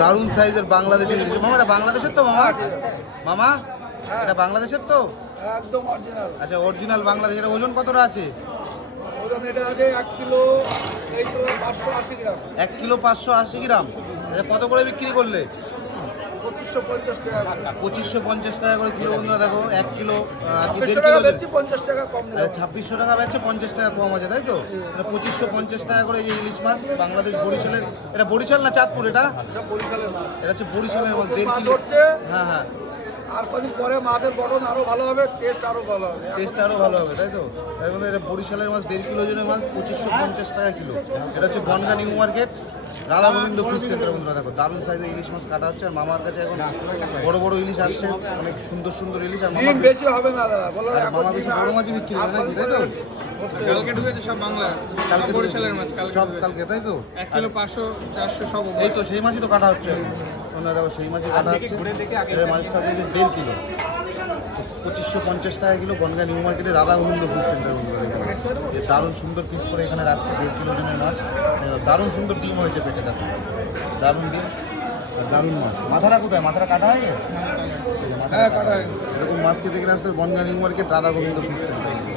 দারুণ সাইজের বাংলাদেশের ইলিশ। মামা এটা বাংলাদেশের তো মামা? মামা এটা বাংলাদেশের তো? একদম অরিজিনাল। আচ্ছা অরিজিনাল বাংলাদেশ। এটা ওজন কতটা আছে? ওজন এটা আছে 1 কিলো, এই তো 580 গ্রাম। 1 কিলো 580 গ্রাম। আচ্ছা কত করে বিক্রি করলে? 2550 টাকা। 2550 টাকা করে কিলো। বন্ধুরা দেখো 1 কিলো 2600 টাকা বেচছি, 50 টাকা কম নেব। 2600 টাকা বেচছে, 50 টাকা কম আছে তাই তো? 2550 টাকা করে এই ইলিশ মাছ বাংলাদেশ বরিশালের। এটা বরিশাল না চাঁদপুর? এটা এটা বরিশালের মাছ। এটা হচ্ছে বরিশালের মাছ। 1.5 মাছ কিলো। হচ্ছে। হ্যাঁ হ্যাঁ, আর কদিন পরে মাছের গঠন আরো ভালো হবে, টেস্ট আরো ভালো হবে। টেস্ট আরও ভালো হবে তাই তো? তাই বন্ধু এটা বরিশালের মাছ, 1.5 কিলো ওজনের মাছ, 2550 টাকা কিলো। এটা হচ্ছে Bongaon new market, Radha Gobinda fish centre. বন্ধুরা দেখো দারুণ সাইজের ইলিশ মাছ কাটা হচ্ছে। আর মামার কাছে এখন বড় বড় ইলিশ আসছে, অনেক সুন্দর সুন্দর ইলিশ। আর ডিম বেশি হবে না দাদা, বলো আর মামা বেশি বড় মাছই বিক্রি করে নাকি তাই তো? কালকে ঢুকেছে সব বাংলা, কালকে বরিশালের মাছ সব কালকে তাই তো? 1 কিলো 500 400 সব। এই তো সেই মাছই তো কাটা হচ্ছে। বন্ধুরা দেখো সেই মাছই কাটা হচ্ছে। এর মাছটা হচ্ছে 1.5 কিলো, 2550 টাকা কিলো। বনগা নিউ মার্কেটে রাধা গোবিন্দ ফিশ সেন্টার। বন্ধুরা দেখো যে দারুণ সুন্দর পিস করে এখানে রাখছে। 1.5 কিলো ওজনের মাছ, দারুণ সুন্দর ডিম হয়েছে পেটে। দেখো দারুণ ডিম, দারুণ মাছ। মাথাটা কোথায়? মাথাটা কাটা হয়ে গেছে? হ্যাঁ কাটা। এরকম মাছ খেতে গেলে আসতে Bongaon new market, Radha Gobinda fish centre.